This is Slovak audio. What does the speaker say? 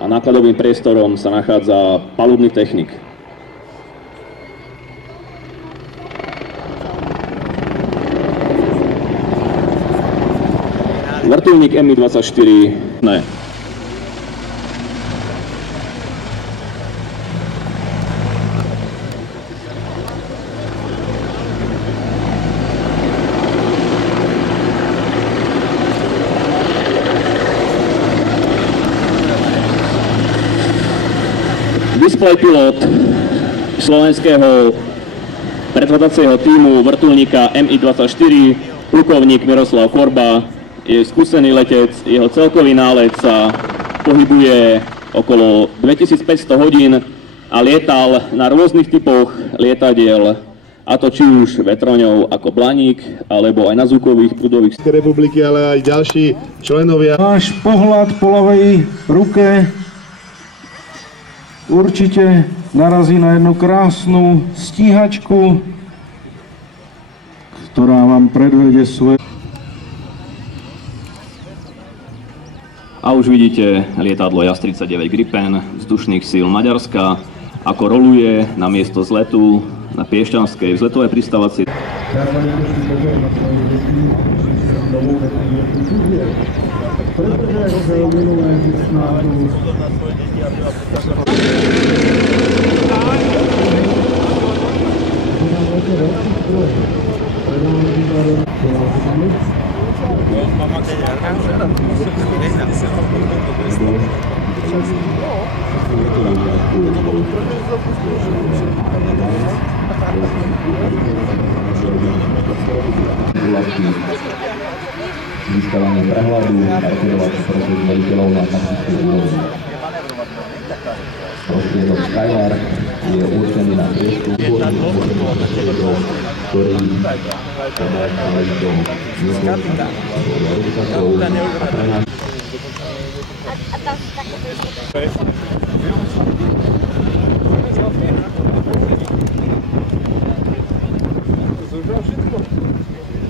a nákladovým priestorom sa nachádza palubný technik. Vrtuľník Mi-24. Ne. Display pilot slovenského predvádzacieho tímu vrtuľníka Mi-24, plukovník Miroslav Korba, je skúsený letec, jeho celkový nálet sa pohybuje okolo 2500 hodín a lietal na rôznych typoch lietadiel, a to či už vetroňou ako Blaník, alebo aj na zvukových prúdových republiky, ale aj ďalší členovia. Váš pohľad po ľavej ruke určite narazí na jednu krásnu stíhačku, ktorá vám predvede svoje. A už vidíte lietadlo JAS-39 Gripen vzdušných síl Maďarska, ako roluje na miesto zletu na Piešťanskej vzletovej pristávacej. Získavanie prehľadu a rozhodovacích proces veliteľov na taktickú úrovni. Prostriedok Skylark je určený na prieskum ktorý sa dá stále do a pre nás